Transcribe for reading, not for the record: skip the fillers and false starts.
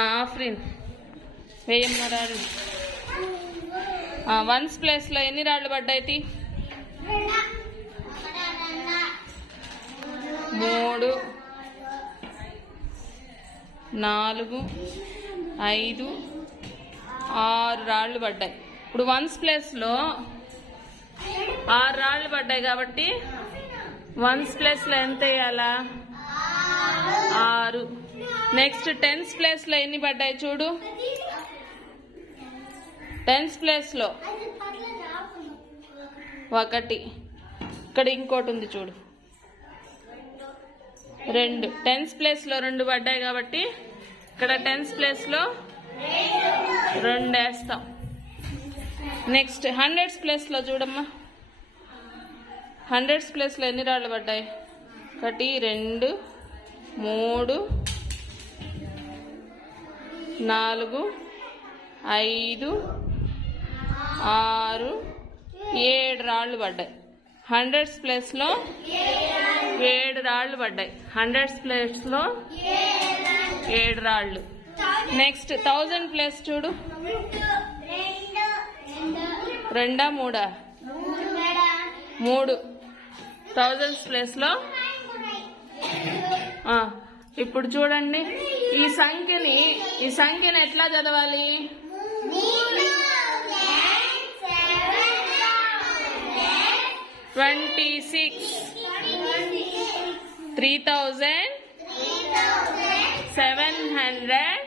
ఆఫ్రిన్ వేయమ్మ రాళ్ళు. Ones place లో ఎన్ని రాళ్ళు పడ్డాయి? 3 4 5 6 రాళ్ళు పడ్డాయి. ఇప్పుడు వన్స్ ప్లేస్ లో 6 రాళ్ళు పడ్డాయి కాబట్టి వన్స్ ప్లేస్ లో ఎంత వేయాలా? 6. నెక్స్ట్ టెన్స్ ప్లేస్ లో ఎన్ని పడ్డాయి చూడు. టెన్స్ ప్లేస్ లో 1. ఇక్కడ ఇంకోటి ఉంది చూడు 2. టెన్స్ ప్లేస్ లో 2 పడ్డాయి కాబట్టి ఇక్కడ టెన్స్ ప్లేస్ లో 2 వేస్తాం. నెక్స్ట్ హండ్రెడ్స్ ప్లేస్ లో చూడమ్మా. హండ్రెడ్స్ ప్లేస్ లో ఎన్ని రాళ్ళు పడ్డాయి? 1 2 3 4 5 6 7 రాళ్ళు పడ్డాయి. హండ్రెడ్స్ ప్లేస్ లో 7 రాళ్ళు పడ్డాయి. హండ్రెడ్స్ ప్లేస్ లో 7 రాళ్ళు. నెక్స్ట్ 1000 ప్లేస్ చూడు. 2 3 3. 1000 ప్లేస్ లో ఇప్పుడు చూడండి ఈ సంఖ్యని ఎట్లా చదవాలి? 26 3700